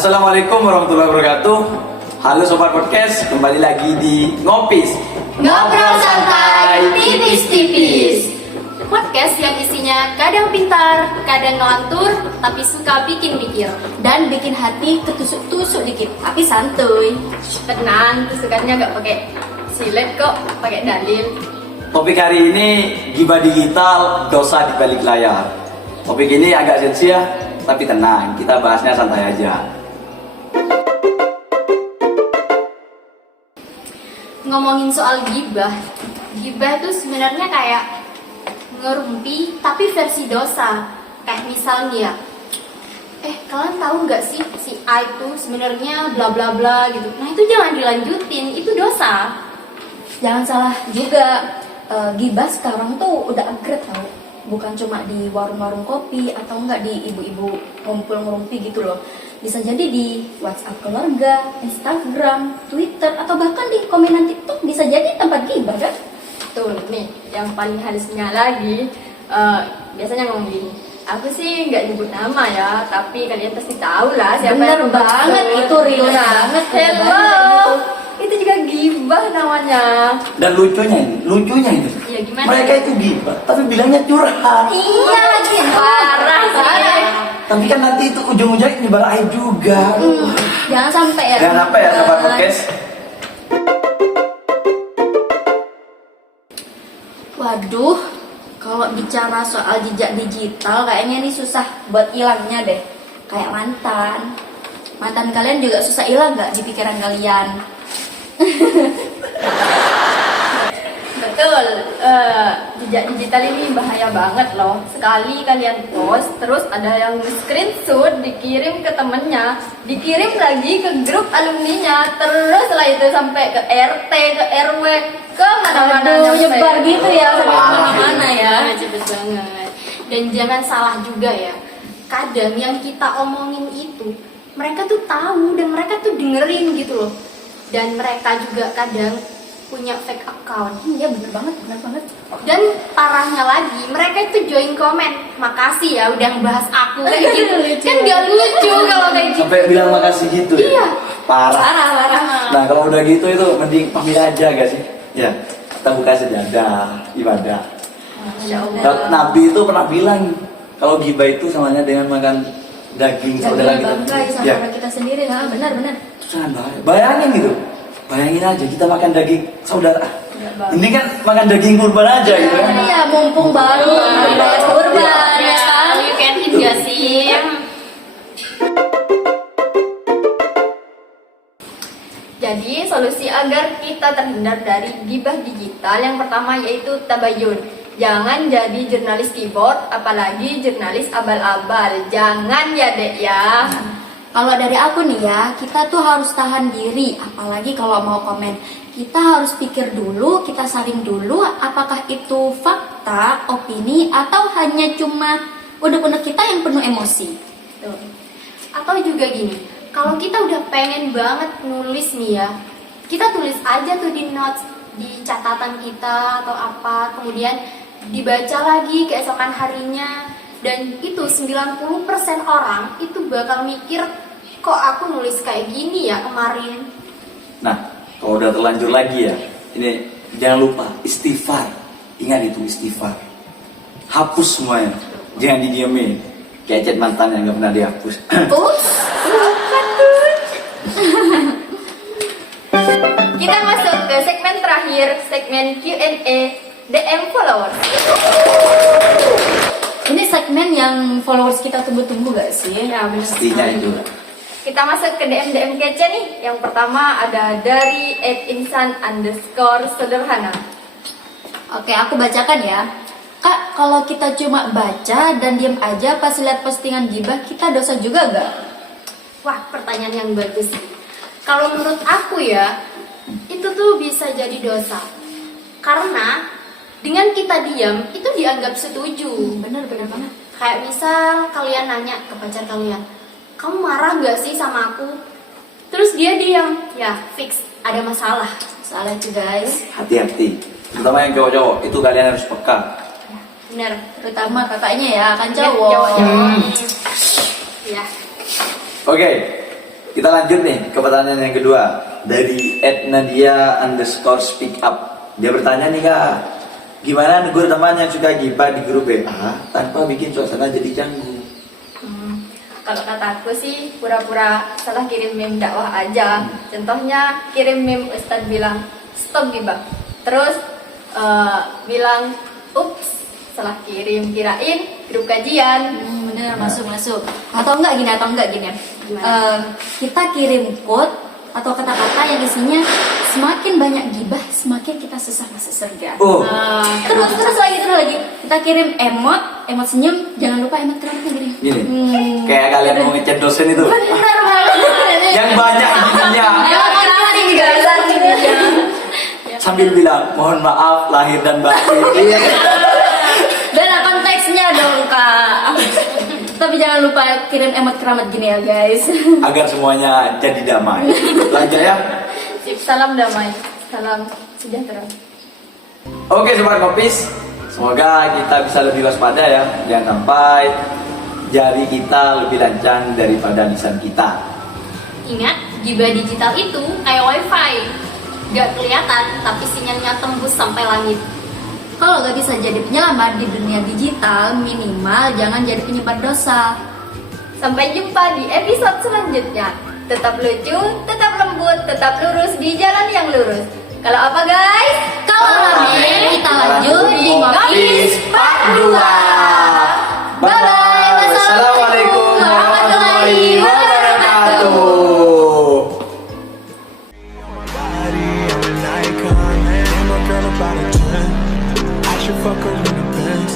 Assalamualaikum warahmatullahi wabarakatuh. Halo Sobat Podcast, kembali lagi di Ngopis Ngobrol santai, tipis-tipis. Podcast yang isinya kadang pintar, kadang ngelantur, tapi suka bikin mikir. Dan bikin hati ketusuk-tusuk dikit, tapi santuy. Tenang, tusukannya gak pakai silet kok, pakai dalil. Topik hari ini gibah digital, dosa di balik layar. Topik ini agak sensitif, tapi tenang, kita bahasnya santai aja. Ngomongin soal gibah itu sebenarnya kayak ngerumpi tapi versi dosa. Kayak misalnya, kalian tahu nggak sih si A itu sebenarnya bla bla bla gitu. Nah itu jangan dilanjutin, itu dosa. Jangan salah juga, gibah sekarang tuh udah upgrade tau. Bukan cuma di warung-warung kopi atau enggak di ibu-ibu ngumpul ngerumpi gitu loh. Bisa jadi di WhatsApp keluarga, Instagram, Twitter, atau bahkan di komenan TikTok bisa jadi tempat gibah kan? Tuh nih, yang paling halusnya lagi, biasanya ngomong gini. Aku sih nggak nyebut nama ya, tapi kalian pasti tahu lah siapa Bener yang banget, maksud. itu real Nah, banget. Hello, itu juga gibah namanya. Dan lucunya ini, Ya gimana? mereka itu gibah, tapi bilangnya curhat. Iya lagi parah sih. Tapi kan nanti itu ujung-ujungnya nyebar aib juga. Jangan sampai ya. Jangan sampai ya Sobat Podcast. Waduh, kalau bicara soal jejak digital kayaknya ini susah buat hilangnya deh. Kayak mantan. Mantan kalian juga susah hilang nggak di pikiran kalian? Betul, jejak digital ini bahaya banget loh. Sekali kalian post, terus ada yang screenshot, dikirim ke temennya, dikirim lagi ke grup alumninya, terus setelah itu sampai ke RT, ke RW, ke mana-mana. Aduh, nyebar gitu ya sampai Wah, kemana-mana ya. cepet banget. Dan jangan salah juga ya, kadang yang kita omongin itu mereka tuh tahu dan mereka tuh dengerin gitu loh. Dan mereka juga kadang punya fake account. Iya bener banget. Dan parahnya lagi, mereka itu join komen, makasih ya udah ngebahas aku kayak gitu. Kan gak lucu kalau kayak gitu. Sampai bilang makasih gitu ya. Iya. Parah. Nah kalau udah gitu itu mending pamit aja gak sih? Ya, kita buka sejadah ibadah. Masya Allah. Dan Nabi itu pernah bilang kalau gibah itu samanya dengan makan daging saudara kita. Bangkai sama Ya, orang kita sendiri, ha benar. itu sangat bahaya. Bayangin gitu. Bayangin aja kita makan daging saudara. Ini kan makan daging kurban aja gitu kan. Iya, mumpung baru bayar kurban ya kan. You can eat gak sih? Jadi solusi agar kita terhindar dari gibah digital yang pertama yaitu tabayun. Jangan jadi jurnalis keyboard, apalagi jurnalis abal-abal. Jangan ya dek ya. Kalau dari aku nih ya, kita tuh harus tahan diri, apalagi kalau mau komen. Kita harus pikir dulu, kita saring dulu, apakah itu fakta, opini, atau hanya cuma unek-unek kita yang penuh emosi. Tuh. Atau juga gini, kalau kita udah pengen banget nulis nih ya, kita tulis aja tuh di notes, di catatan kita atau apa, kemudian dibaca lagi keesokan harinya. Dan itu 90% orang itu bakal mikir, kok aku nulis kayak gini ya kemarin. Nah, kalau udah terlanjur lagi ya, ini jangan lupa istighfar. Ingat itu istighfar. Hapus semuanya, jangan didiemin. Kayak chat mantan yang gak pernah dihapus. Ups, Bukan tuh. Kita masuk ke segmen terakhir, segmen Q&A DM followers. ini segmen yang followers kita tunggu-tunggu gak sih? Ya benar. Pastinya itu. Kita masuk ke DM kece nih. Yang pertama ada dari @insan_sederhana. Oke, aku bacakan ya. Kak, kalau kita cuma baca dan diam aja pas lihat postingan gibah, kita dosa juga gak? Wah, pertanyaan yang bagus. Kalau menurut aku ya, itu tuh bisa jadi dosa. Karena dengan kita diam, itu dianggap setuju. Bener banget. Kayak misal kalian nanya ke pacar kalian, kamu marah gak sih sama aku? Terus dia diam, ya fix ada masalah. Salah itu guys. Hati-hati. Terutama yang cowok-cowok, itu kalian harus peka. Bener. Terutama kakaknya ya, kan Ya, cowok. cowok. Ya. Oke, Kita lanjut nih ke pertanyaan yang kedua dari @nadia_speak_up. Dia bertanya nih kak, gimana negur teman yang suka gibah di grup WA tanpa bikin suasana jadi canggung? Kalau kata aku sih pura-pura salah kirim meme dakwah aja. Contohnya kirim meme Ustadz bilang stop gibah, terus bilang ups salah kirim, kirain grup kajian. Bener, masuk. Atau enggak gini kita kirim quote atau kata-kata yang isinya semakin banyak gibah semakin kita susah masuk surga. Terus lagi kita kirim emot senyum, jangan lupa emot keramatnya gini. Gini, kayak kalian mau ngechat dosen itu. Benar banget. Yang banyak giginya. Sambil bilang mohon maaf lahir dan batin. Dan konteksnya dong kak. Tapi jangan lupa kirim emot keramat gini ya guys. Agar semuanya jadi damai. Lanjut ya. Sip, salam damai, salam sejahtera. Oke sobat Kopis, semoga kita bisa lebih waspada ya, jangan sampai jari kita lebih lancang daripada lisan kita. Ingat, gibah digital itu kayak wifi, gak kelihatan tapi sinyalnya tembus sampai langit. Kalau gak bisa jadi penyelamat di dunia digital, minimal jangan jadi penyebar dosa. Sampai jumpa di episode selanjutnya. Tetap lucu, tetap lembut, tetap lurus di jalan yang lurus. Kalau apa guys? Kalau rame, kita lanjut di Ngopis Part 2. Bye-bye. Wassalamualaikum warahmatullahi wabarakatuh. Fuck her in the Benz.